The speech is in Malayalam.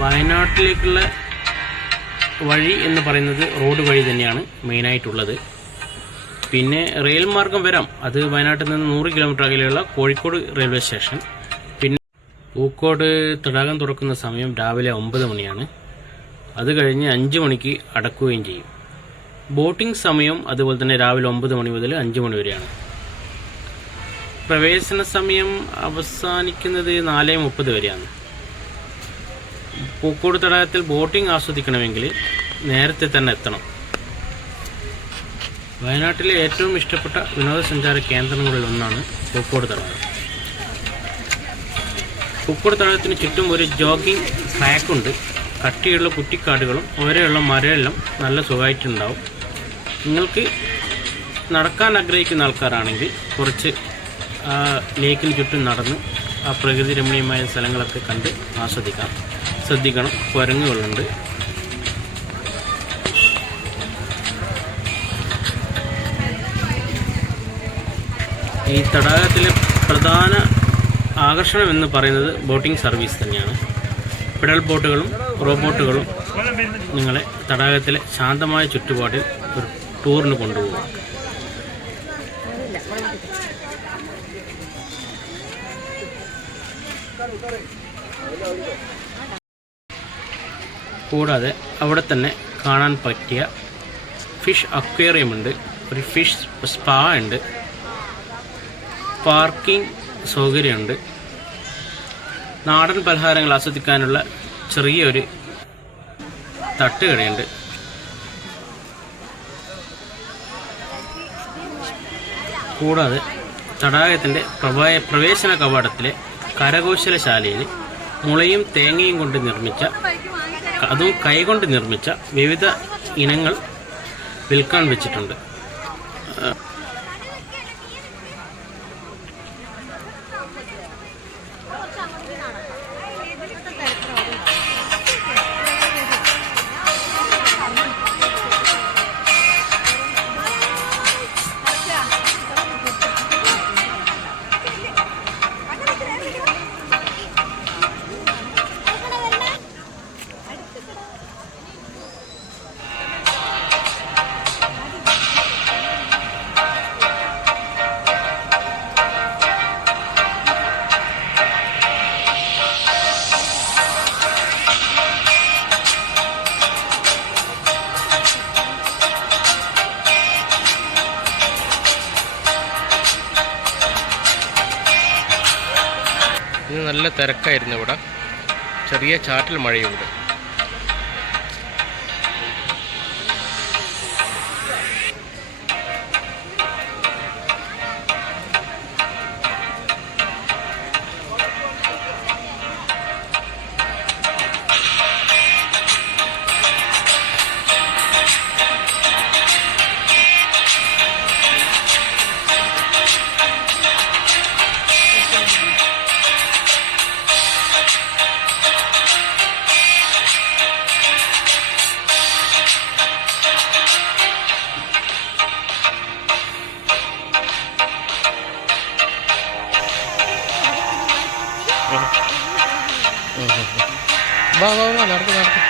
വയനാട്ടിലേക്കുള്ള വഴി എന്ന് പറയുന്നത് റോഡ് വഴി തന്നെയാണ് മെയിനായിട്ടുള്ളത്. പിന്നെ റെയിൽ മാർഗം വരാം. അത് വയനാട്ടിൽ നിന്ന് 100 കിലോമീറ്റർ അകലെയുള്ള കോഴിക്കോട് റെയിൽവേ സ്റ്റേഷൻ. പിന്നെ പൂക്കോട് തടാകം തുറക്കുന്ന സമയം രാവിലെ 9 മണിയാണ്. അത് കഴിഞ്ഞ് 5 മണിക്ക് അടക്കുകയും ചെയ്യും. ബോട്ടിംഗ് സമയം അതുപോലെ തന്നെ രാവിലെ 9 മണി മുതൽ 5 മണി വരെയാണ്. പ്രവേശന സമയം അവസാനിക്കുന്നത് 4:30 വരെയാണ്. പൂക്കോട് തടാകത്തിൽ ബോട്ടിംഗ് ആസ്വദിക്കണമെങ്കിൽ നേരത്തെ തന്നെ എത്തണം. വയനാട്ടിലെ ഏറ്റവും ഇഷ്ടപ്പെട്ട വിനോദസഞ്ചാര കേന്ദ്രങ്ങളിൽ ഒന്നാണ് പൂക്കോട് തടാകം. പൂക്കോട് തടാകത്തിന് ചുറ്റും ഒരു ജോഗിംഗ് ട്രാക്കുണ്ട്. കട്ടിയുള്ള കുറ്റിക്കാടുകളും ഓരെയുള്ള മരമെല്ലാം നല്ല സുഖമായിട്ടുണ്ടാവും. നിങ്ങൾക്ക് നടക്കാൻ ആഗ്രഹിക്കുന്ന ആൾക്കാരാണെങ്കിൽ കുറച്ച് ലേക്കിന് ചുറ്റും നടന്ന് ആ പ്രകൃതി രമണീയമായ സ്ഥലങ്ങളൊക്കെ കണ്ട് ആസ്വദിക്കാം. ശ്രദ്ധിക്കണം, കുരങ്ങുകളുണ്ട്. ഈ തടാകത്തിലെ പ്രധാന ആകർഷണം എന്ന് പറയുന്നത് ബോട്ടിംഗ് സർവീസ് തന്നെയാണ്. പെഡൽ ബോട്ടുകളും റോബോട്ടുകളും നിങ്ങളെ തടാകത്തിലെ ശാന്തമായ ചുറ്റുപാടിൽ ഒരു ടൂറിന് കൊണ്ടുപോകും. കൂടാതെ അവിടെ തന്നെ കാണാൻ പറ്റിയ ഫിഷ് അക്വേറിയം ഉണ്ട്, ഒരു ഫിഷ് സ്പാ ഉണ്ട്, പാർക്കിംഗ് സൗകര്യമുണ്ട്, നാടൻ പലഹാരങ്ങൾ ആസ്വദിക്കാനുള്ള ചെറിയൊരു തട്ടുകടയുണ്ട്. കൂടാതെ തടാകത്തിൻ്റെ പ്രവേശന കവാടത്തിലെ കരകൗശലശാലയിൽ മുളയും തേങ്ങയും കൊണ്ട് നിർമ്മിച്ച, അതും കൈകൊണ്ട് നിർമ്മിച്ച വിവിധ ഇനങ്ങൾ വിൽക്കാൻ വെച്ചിട്ടുണ്ട്. ഇന്ന് നല്ല തിരക്കായിരുന്നു ഇവിടെ. ചെറിയ ചാറ്റൽ മഴയുണ്ട്. വാ വാ വാ, നടക്ക് നടക്ക്.